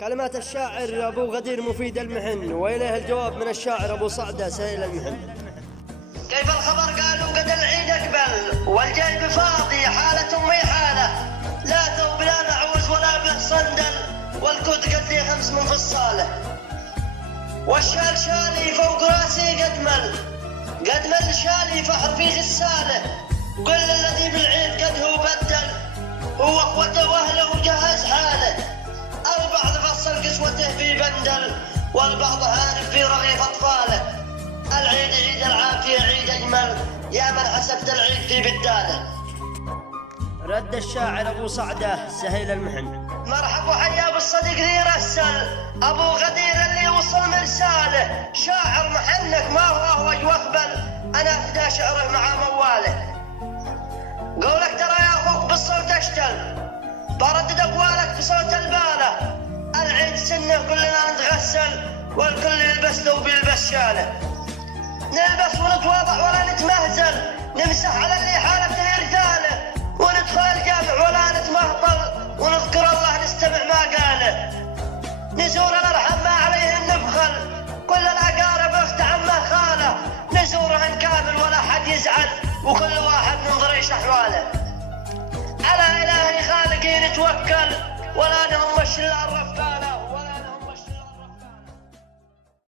كلمات الشاعر أبو غدير مفيد المحن، وإليه الجواب من الشاعر أبو صعدة سهيل المحن. كيف الخبر؟ قالوا قد العيد أقبل والجيب فاضي، حالة أمي حالة، لا ثوب لا معوز ولا به صندل، والكوت قد لي 5 من في الصالة، والشال شالي فوق راسي قد مل شالي فحر في غسالة، قل الذي بالعيد قد هو بدل، هو اخوته واهله وجهز حاله، البعض فصل قسوته في بندل، والبعض عارف في رغيف اطفاله، العيد عيد العافيه عيد اجمل، يا من حسبت العيد في بداله. رد الشاعر أبو صعدة سهيل المحن. مرحب وحيا بالصديق ذي رسل، ابو غدير اللي وصل مرساله، شاعر محنك ما هو اهوج واخبل، انا افدى شعره مع مواله، قولك ترى يا اخوك بالصوت اشتل، بردد اقوالك بصوت الباله، العيد سنه كلنا نتغسل، والكل يلبس ثوب يلبس شاله، نلبس ونتواضع ولا نتمهزل، نمسح على اللي حالته رجاله، وندخل الجامع ولا نتمهطل، ونذكر الله نستمع ما قاله، نزور الارحام ما عليهن نبخل، كل الاقارب اخت عمه خاله، نزورهن كامل ولا حد يزعل، وكل واحد ننظر ايش احواله، على الهي خالقي نتوكل، ولا نهم الشلال رفقان.